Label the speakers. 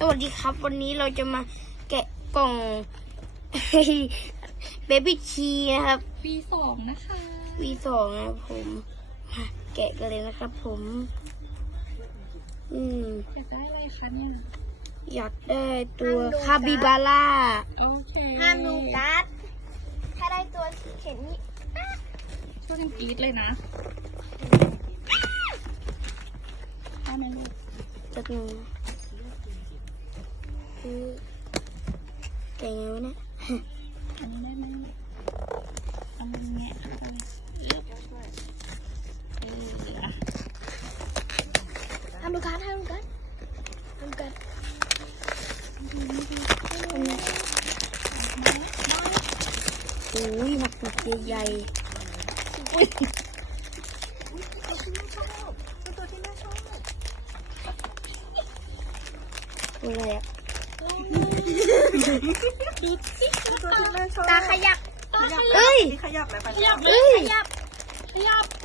Speaker 1: วัสดีครับวันนี้เราจะมาแกะกล่อง เบบี้ชีนะครับ
Speaker 2: V2 นะคะ
Speaker 1: V2 นะครับผมมาแกะกันเลยนะครับผม
Speaker 2: อยากได้อะไรคะเนี่ย
Speaker 1: อยากได้ตัวคาบิบาร่า
Speaker 2: โอเค
Speaker 3: ห้ามดูการ์ดถ้าได้ตัวเข็นนี่
Speaker 2: ช่วยกันกรี๊ดเลยนะได้ไหมลูก
Speaker 1: จักหนึ่งคือแกะไงวะเนี่ย
Speaker 2: อันนี้ได้ไหมเอามันแงะเข้าไปอ่ะ
Speaker 3: ห้ามดูการ์ดห้ามดูการ์ดห้ามดูการ์ด
Speaker 1: โอ้ยหนักใหญ่
Speaker 2: อุ้ย
Speaker 1: ตัวอะไรอ่ะ
Speaker 3: ตาขยับ
Speaker 1: เอ้ย
Speaker 4: ขยับเลยไป
Speaker 2: ขยับเล
Speaker 1: เอ้
Speaker 2: ย
Speaker 1: ย
Speaker 2: ขยับขยับ